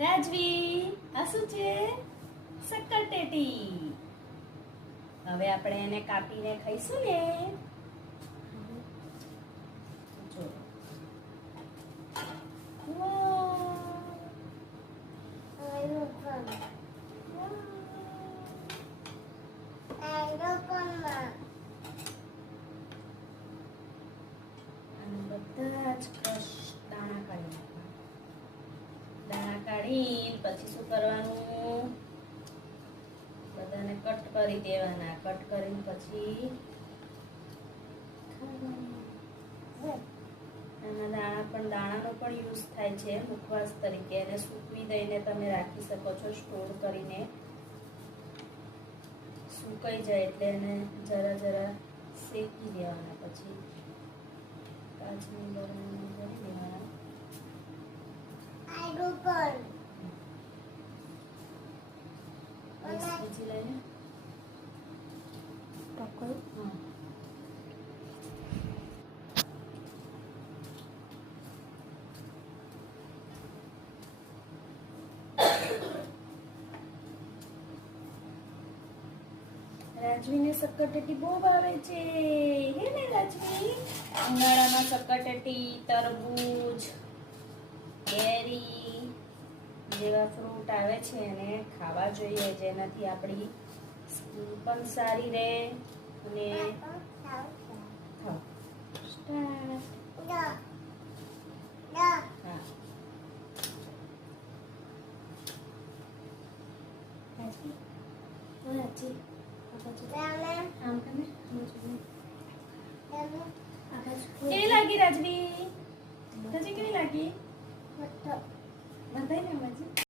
રાજવી આ શું છે? શક્કરટેટી. હવે આપણે એને કાપીને ખાઈશું ને. જો બધા જ ક્રશ દાણા કાઢી નાખવાના. દાણા કાઢી પછી શું કરવાનું? બધાને કટ કરી દેવાના. કટ કરીને પછી એમાં દાણાનો પણ યુઝ થાય છે મુખવાસ તરીકે. એને સૂકવી દઈને તમે રાખી શકો છો સ્ટોર કરીને. સુકાઈ જાય એટલે એને જરા જરા શેકી દેવાના. પછી 5 નંબર કરી દેવાના. પછી લઈને પકડ. હા રાજવીને શક્કરટેટી બહુ ભાવે છે હે ને રાજવી? ઉનાળામાં શક્કરટેટી, તરબૂચ, કેરી જેવા ફ્રૂટ આવે છે એને ખાવા જોઈએ, જેનાથી આપણી સ્કિન પણ સારી રહે. અને આમ